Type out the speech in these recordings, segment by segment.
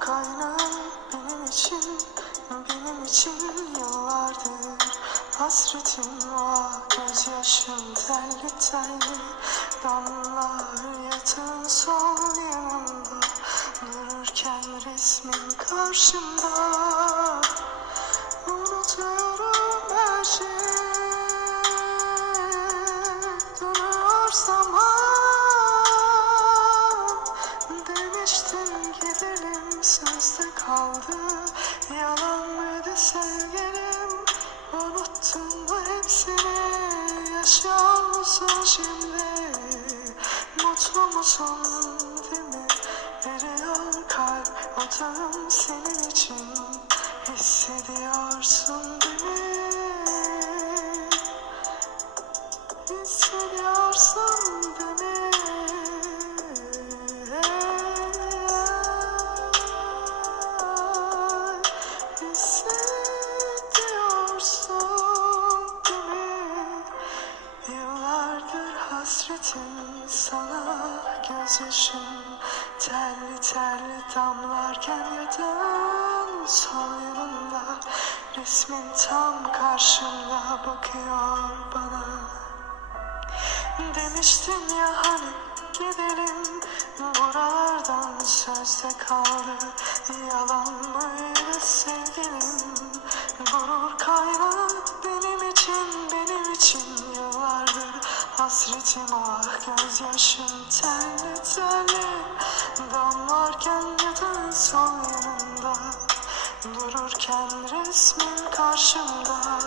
kaynağı benim için, benim için yıllardır Hasretim var, gözyaşım telli telli Damlar yatağın sol yanında Dururken resmin karşımda kaldı. Yalan mıydı sevgilim Unuttun mu hepsini? Yaşıyor musun şimdi? Mutlu musun? Değil mi? Veriyor kalp atağım senin için. Hissediyorsun değil mi hasretim sana gözyaşım. Terli terli damlarken yatağın sol yanında Resmin tam karşımda bakıyor bana. Demiştin ya hani gidelim Buralardan sözde kaldı. Yalan mıydı sevgilim? Gurur kaynağı hasretim ah gözyaşım telli telli Damlarken yatağın sol yanında Dururken resmin karşımda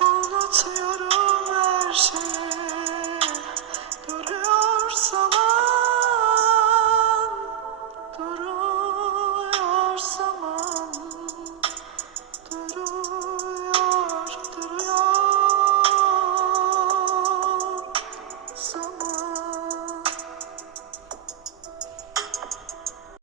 Unutuyorum her şeyi